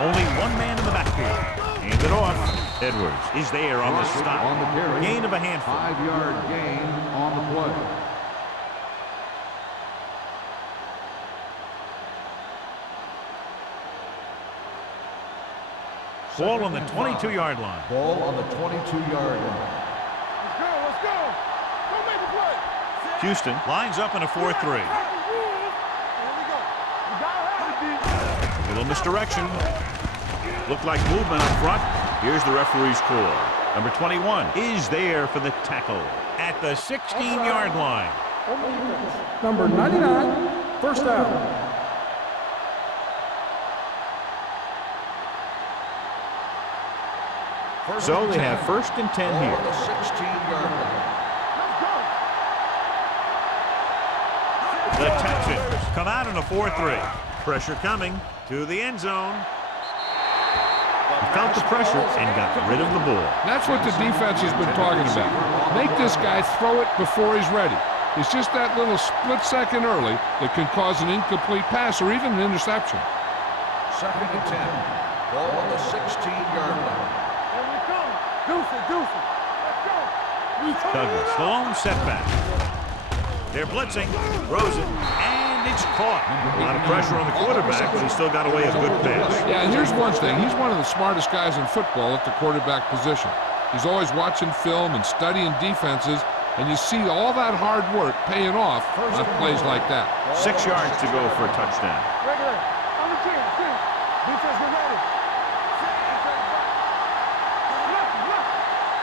Only one man in the backfield. Hand it off. Edwards is there on the stop. On the carry. Gain of a handful. 5-yard gain on the play. Ball on the 22-yard line. Ball on the 22-yard line. Let's go, let's go. Don't make a play. Houston lines up in a 4-3. Here we go. You gotta have it, D. Little misdirection. Looked like movement up front. Here's the referee's call. Number 21 is there for the tackle at the 16-yard line. Number 99, first down. So they have first and 10 Ball here. on the 16-yard line. The Texans come out in a 4-3. Pressure coming to the end zone. He felt the pressure and got rid of the ball. That's what the defense has been talking about. Make this guy throw it before he's ready. It's just that little split second early that can cause an incomplete pass or even an interception. Second and 10. Ball on the 16-yard line. Here we come. Deuce it, deuce it. Let's go. Douglas, the lone setback. They're blitzing. Rosen, and it's caught. A lot of pressure on the quarterback, but he still got away a good pass. Yeah, and here's one thing. He's one of the smartest guys in football at the quarterback position. He's always watching film and studying defenses, and you see all that hard work paying off on plays like that. 6 yards to go for a touchdown. Regular. On the 10. Defense, get ready. Look.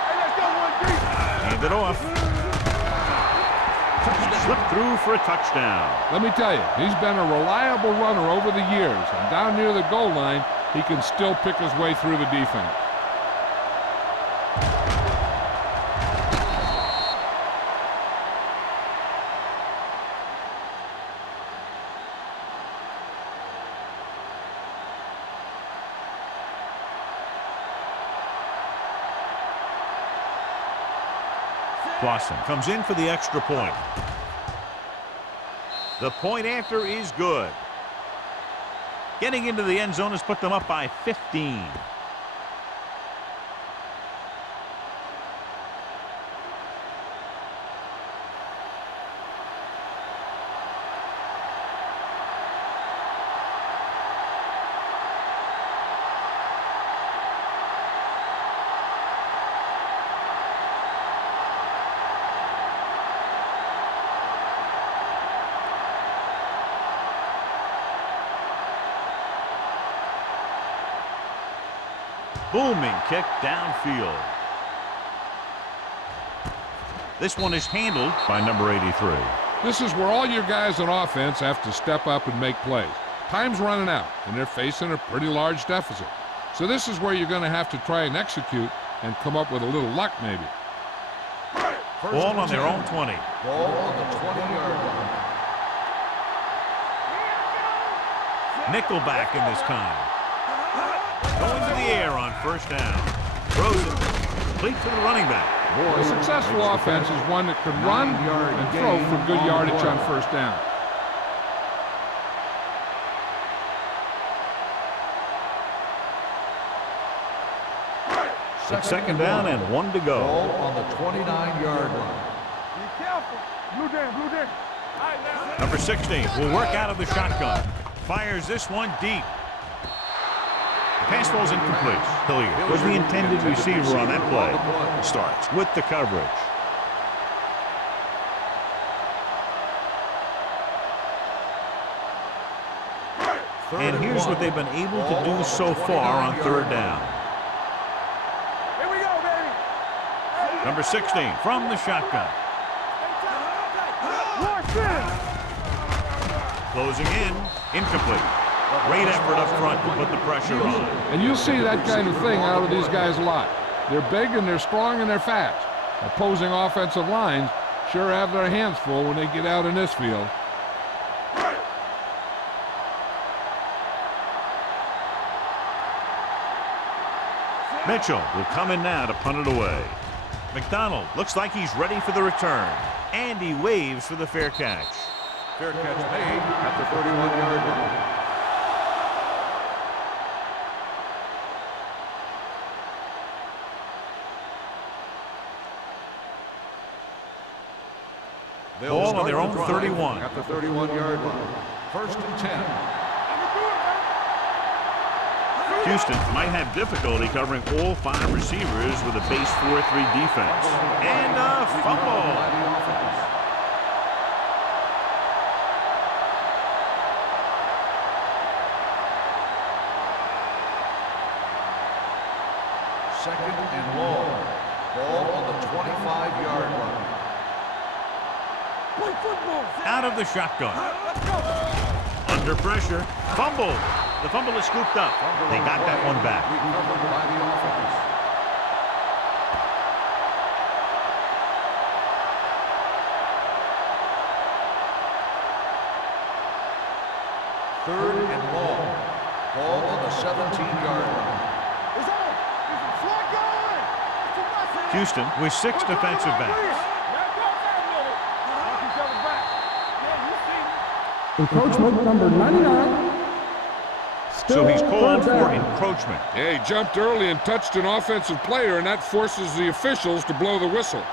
Hey, let's go, 1-3. Hand it off. Slipped through for a touchdown. Let me tell you, he's been a reliable runner over the years, and down near the goal line, he can still pick his way through the defense. Clausen comes in for the extra point. The point after is good. Getting into the end zone has put them up by 15. Booming kick downfield. This one is handled by number 83. This is where all your guys on offense have to step up and make plays. Time's running out, and they're facing a pretty large deficit. So this is where you're going to have to try and execute and come up with a little luck maybe. Ball on their own 20. Ball on the 20-yard line. Nickelback in this time. Going to the air on first down. Rosen, complete to the running back. A successful offense is one that can run and throw for good yardage on first down. It's second down and 1 to go. Ball on the 29-yard line. Be careful. Blue down. All right, now. Number 16 will work out of the shotgun. Fires this one deep. Pass ball's incomplete. Hilliard was the intended receiver on that play. Starts with the coverage. And here's what they've been able to do so far on third down. Here we go, baby. Number 16 from the shotgun. Watch this. Closing in. Incomplete. Great effort up front to put the pressure on. And you'll see that kind of thing out of these guys a lot. They're big and they're strong and they're fast. Opposing offensive lines sure have their hands full when they get out in this field. Mitchell will come in now to punt it away. McDonald looks like he's ready for the return. And he waves for the fair catch. Fair catch made at the 31-yard line. Ball on their own 31. At the 31-yard line. First and 10. Houston might have difficulty covering all 5 receivers with a base 4-3 defense. And a fumble. Second and long. Ball on the 25-yard line. Out of the shotgun. Under pressure. Fumble. The fumble is scooped up. They got that one back. Recovered by the offense. Third and long. Ball on the 17-yard line. It's on. It's a slot going. Houston with 6 defensive backs. Encroachment number 99. So he's called Still for third down. encroachment. Yeah, he jumped early and touched an offensive player, and that forces the officials to blow the whistle.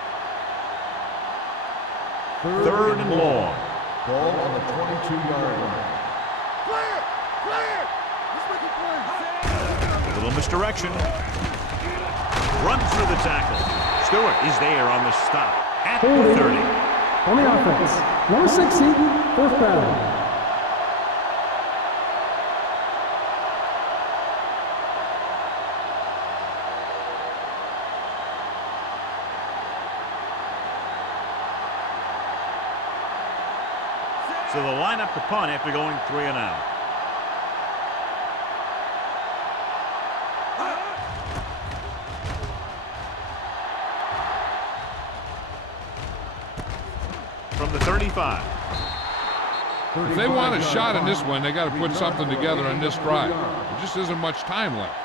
Third and long. Ball on the 22-yard line. Clear. Clear. Let's make it play. A little misdirection. Runs through the tackle. Stewart is there on the stop at the 30. On the offense, number 60, fourth down. So they'll line up to punt after going 3 and out. From the 35. If they want a shot in this one, they got to put something together on this drive. There just isn't much time left.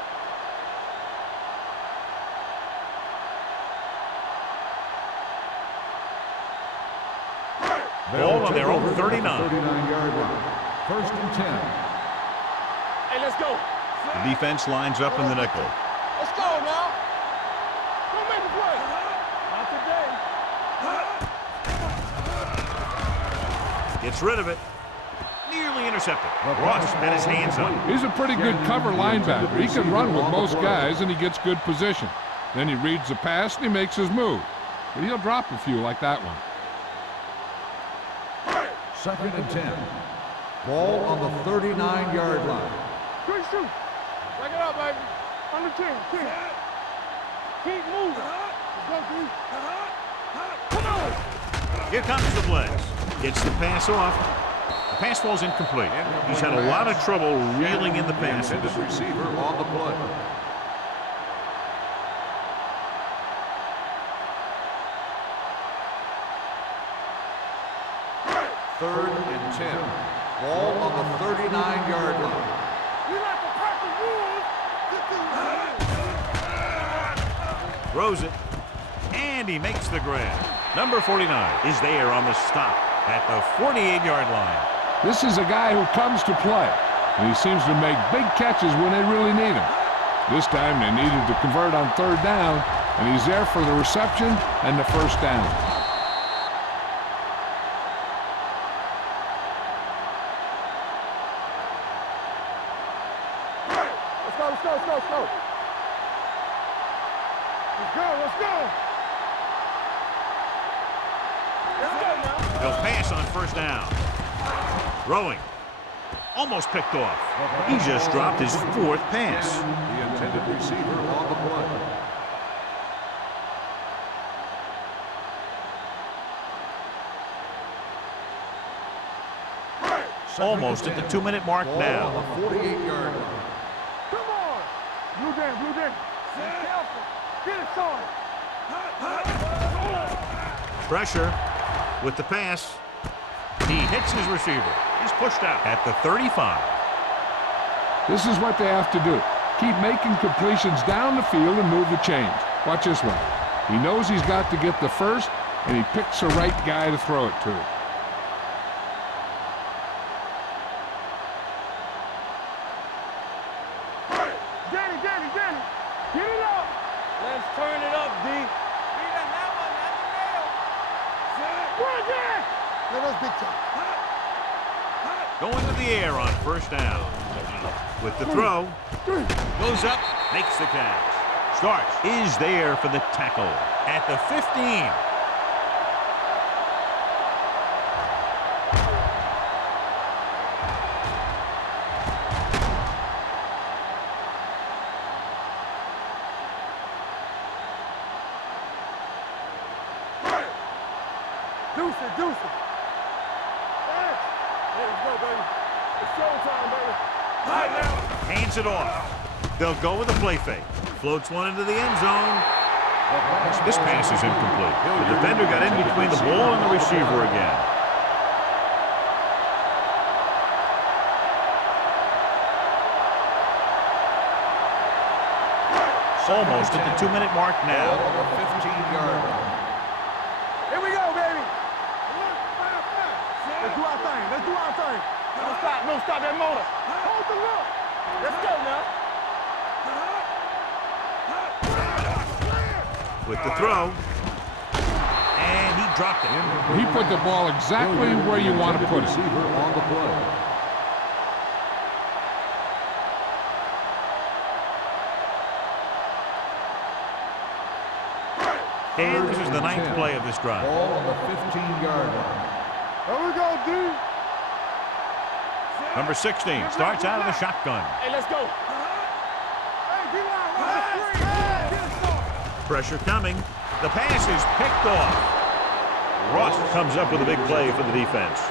Ball on their own 39. 39-yard line. First and 10. Hey, let's go. The defense lines up in the nickel. Let's go now. Go make a play. Not today. Gets rid of it. Nearly intercepted. Ross had his hands up. He's a pretty good cover linebacker. He can run with most guys, and he gets good position. Then he reads the pass, and he makes his move. But he'll drop a few like that one. Second and 10. Ball on the 39-yard line. Good shoot. Back it up, baby. Under 10. Keep moving. Let's go, D. Come on. Here comes the blitz. Gets the pass off. The pass falls incomplete. He's had a lot of trouble reeling in the passes. Intended receiver on the play. Third and 10. Ball on the 39-yard line. We like to crack the rules. Throws it. And he makes the grab. Number 49 is there on the stop at the 48-yard line. This is a guy who comes to play, and he seems to make big catches when they really need him. This time they needed to convert on third down, and he's there for the reception and the first down. Let's go. He'll pass on first down. Throwing. Almost picked off. He just dropped his 4th pass. The intended receiver on the play. Almost at the 2-minute mark Ball now. on the 48-yard line. Come on. Blue Dan. Be careful. Get it, son. Pressure. With the pass, he hits his receiver. He's pushed out at the 35. This is what they have to do. Keep making completions down the field and move the chains. Watch this one. He knows he's got to get the first, and he picks the right guy to throw it to. Danny, Danny, Danny. Get it up. Let's turn it up, D. Need a hammer, not the nail. Run, Dan. Let us big time. Going to the air on first down. With the throw, goes up, makes the catch. Starks is there for the tackle at the 15. Deuce it, deuce it. Let's go, baby. It's showtime, baby. Right now. Hands it off. They'll go with a play fake. Floats one into the end zone. This pass is incomplete. The defender got in between the ball and the receiver again. Almost at the 2-minute mark now. Ball on the 15-yard line. Here we go, baby. Let's do our thing. Let's do our thing. Don't stop that motor. Hold the look. Let's go now. With the throw. And he dropped it. He put the ball exactly where you want to put it. Receiver on the play. And this is the 9th play of this drive. Ball on the 15-yard line. Here we go, D. Number 16 starts out of the shotgun. Hey, let's go. Hey, D-line, run the screen. Get it started. Pressure coming. The pass is picked off. Ross comes up with a big play for the defense.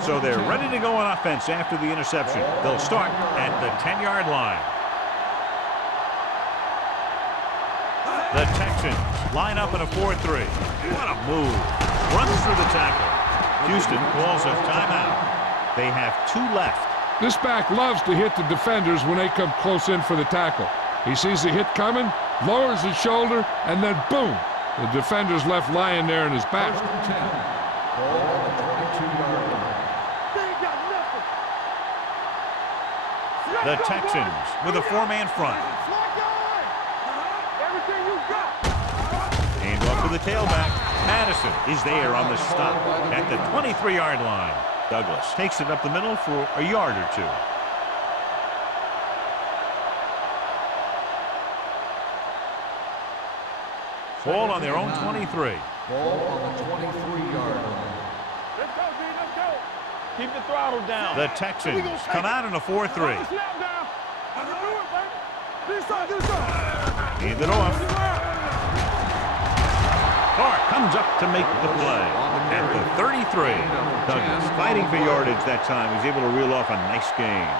So they're ready to go on offense after the interception. They'll start at the 10-yard line. The Texans line up in a 4-3. What a move. Runs through the tackle. Houston calls a timeout. They have 2 left. This back loves to hit the defenders when they come close in for the tackle. He sees the hit coming, lowers his shoulder, and then boom, the defender's left lying there in his back. First and 10. Ball on the 22-yard line. They ain't got nothing. The Texans with a 4-man front. Lock on. Everything you got. Hand off to the tailback. Madison is there on the stop at the 23-yard line. Douglas takes it up the middle for a yard or 2. Ball on their own 23. Ball on the 23-yard line. Let's go, D. Let's go. Keep the throttle down. The Texans come out in a 4-3. Snap down. I can do it, baby. Do something, do something. Hand it off. Clark comes up to make the play at the 33. Douglas fighting for yardage that time. He's able to reel off a nice gain.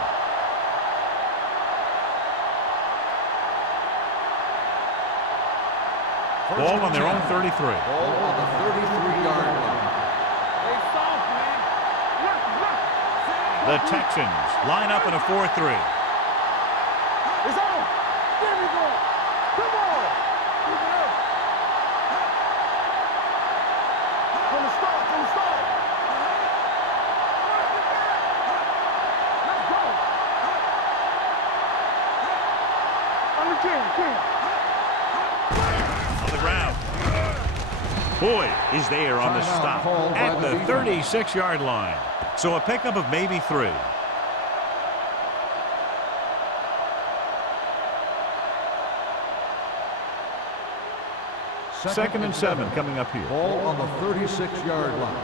Ball on their own 33. Ball on the 33-yard line. They soft, man. Look. The Texans line up in a 4-3. It's on. There we go. Come on. Keep it up. From the start, from the start. Let's go. Under 10. On the ground. Boyd is there on the stop at the 36-yard line. So a pickup of maybe 3. Second and 7 coming up here. Ball on the 36-yard line.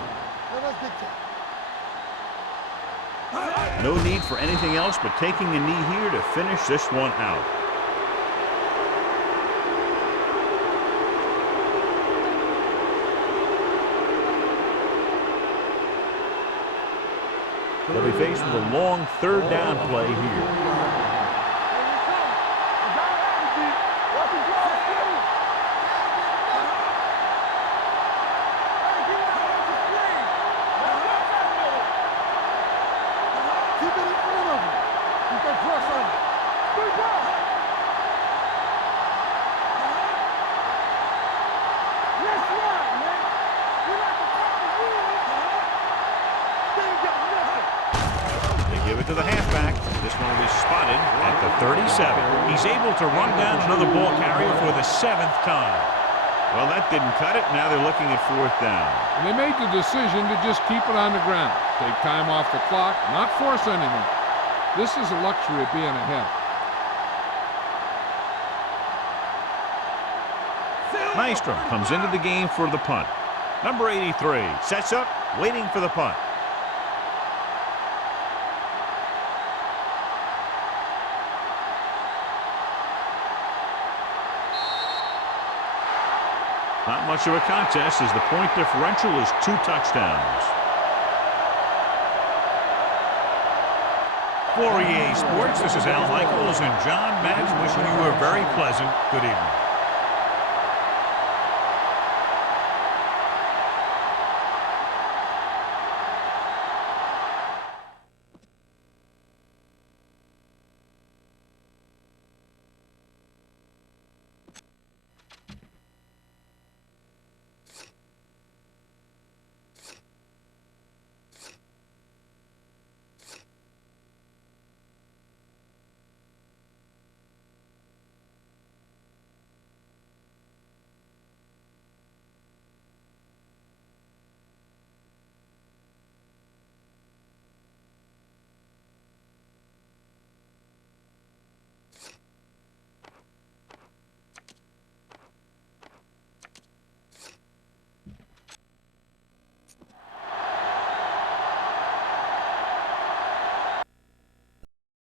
No need for anything else but taking a knee here to finish this one out. They'll be faced with a long third down play here. Keep it in front of him. Keep that press on him. Good job. Let's ride, man. We like to talk the rules. They ain't got nothing. They give it to the halfback. This one will be spotted at the 37. He's able to run down another ball carrier for the 7th time. Well, that didn't cut it. Now they're looking at 4th down. And they made the decision to just keep it on the ground. Take time off the clock, not force anything. This is a luxury of being ahead. Nystrom comes into the game for the punt. Number 83 sets up, waiting for the punt. Not much of a contest as the point differential is 2 touchdowns. For EA Sports, this is Al Michaels and John Madge wishing you a very pleasant good evening.